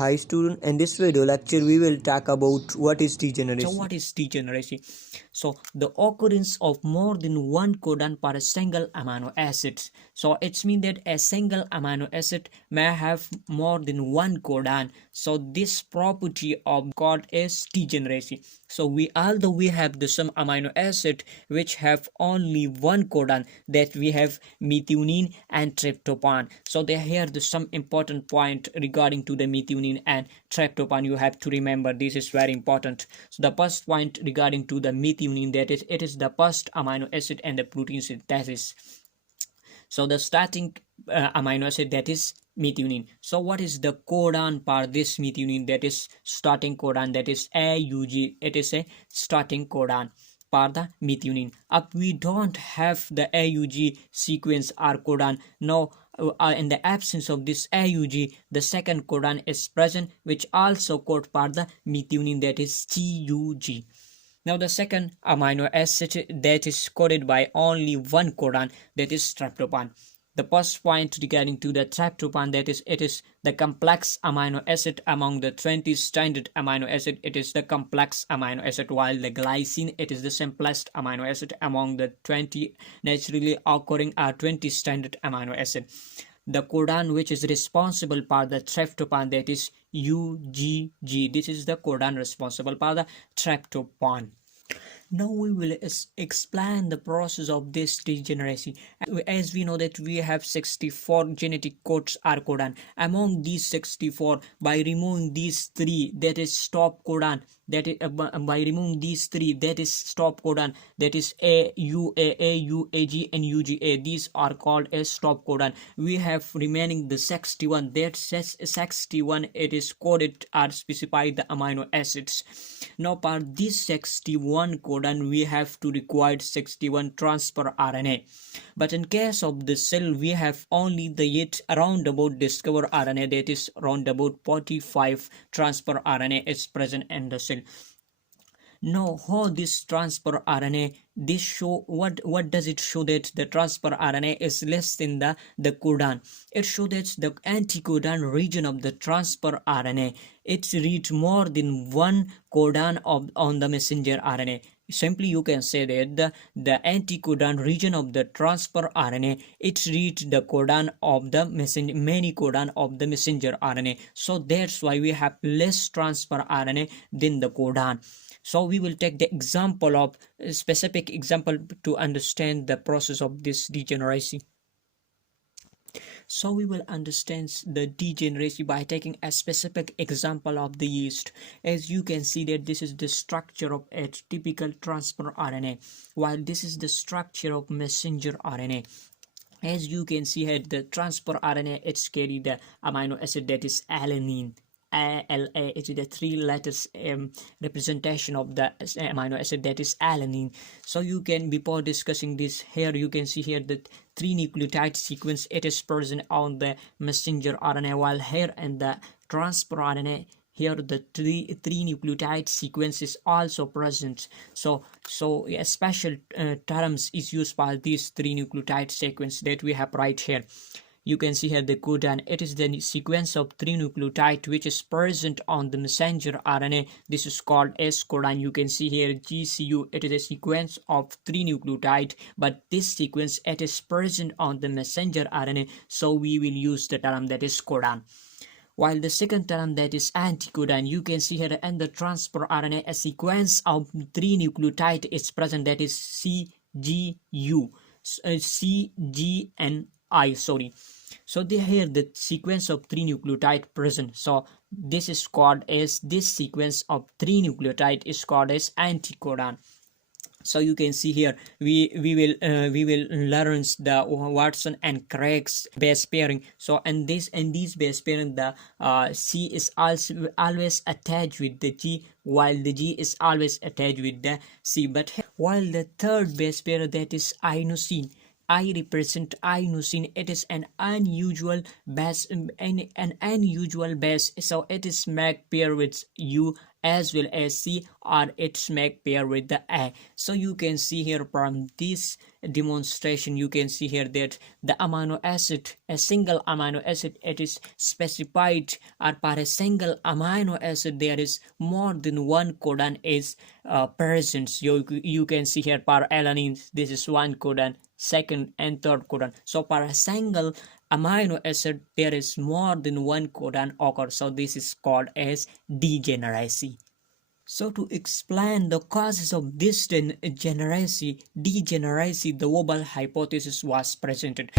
Hi student, in this video lecture we will talk about what is degeneracy. So what is degeneracy? So the occurrence of more than one codon per single amino acid. So it's mean that a single amino acid may have more than one codon. So this property of called is degeneracy. So although we have the some amino acid which have only one codon, that we have methionine and tryptophan. So they here the some important point regarding to the methionine and tryptophan. You have to remember this is very important. So the first point regarding to the methionine, that is it is the first amino acid and the protein synthesis. So the starting amino acid, that is methionine. So what is the codon for this methionine? That is starting codon, that is AUG. It is a starting codon for the methionine. Up we don't have the AUG sequence or codon. Now in the absence of this AUG, the second codon is present, which also code for the methionine, that is GUG. Now the second amino acid that is coded by only one codon, that is tryptophan. The first point regarding to the tryptophan, that is it is the complex amino acid among the 20 standard amino acid. It is the complex amino acid, while the glycine, it is the simplest amino acid among the 20 naturally occurring 20 standard amino acid. The codon which is responsible for the tryptophan, that is UGG. This is the codon responsible for the tryptophan. Now we will explain the process of this degeneracy. As we know that we have 64 genetic codes are codon. Among these 64, by removing these three, that is stop codon, that is by removing these three, that is stop codon, that is AUG and UGA. These are called as stop codon. We have remaining the 61, that says 61 it is coded or specified the amino acids. Now for this 61 codon we have to require 61 transfer RNA, but in case of the cell we have only the yet around about discover RNA, that is around about 45 transfer RNA is present in the cell. Now how this transfer RNA, this show what does it show? That the transfer RNA is less than the codon. It shows that the anticodon region of the transfer RNA, it's reach more than one codon on the messenger RNA. Simply you can say that the anticodon region of the transfer RNA, it reach the codon of the messenger, many codon of the messenger RNA. So that's why we have less transfer RNA than the codon. So we will take the example of a specific example to understand the process of this degeneracy. So we will understand the degeneracy by taking a specific example of the yeast. As you can see that this is the structure of a typical transfer RNA, while this is the structure of messenger RNA. As you can see here, the transfer RNA, it's carry the amino acid that is alanine. ALA, it is the three letters representation of the amino acid, that is alanine. So you can, before discussing this, here you can see here that 3 nucleotide sequence, it is present on the messenger RNA, while here in the transfer RNA, here the three nucleotide sequence is also present. So a special terms is used for these 3 nucleotide sequence that we have right here. You can see here the codon, it is the sequence of 3 nucleotide which is present on the messenger RNA. This is called S codon. You can see here GCU, it is a sequence of 3 nucleotide, but this sequence, it is present on the messenger RNA, so we will use the term that is codon. While the second term, that is anticodon, you can see here in the transfer RNA a sequence of 3 nucleotide is present, that is CGU, CGNI, sorry. So here the sequence of 3 nucleotide present. So this is called as, this sequence of 3 nucleotide is called as anticodon. So you can see here we will learn the Watson and Crick's base pairing. So and these base pairing, the C is also always attached with the G, while the G is always attached with the C. But while the third base pair, that is inosine, I represent inosine, it is an unusual base, an unusual base, so it is make pair with U as well as C or its make pair with the A. So you can see here from this demonstration, you can see here that the amino acid, a single amino acid, it is specified, or per a single amino acid there is more than one codon is present. You can see here per alanine this is one codon, second and third codon. So per a single amino acid there is more than one codon occur. So this is called as degeneracy. So to explain the causes of this degeneracy, the wobble hypothesis was presented.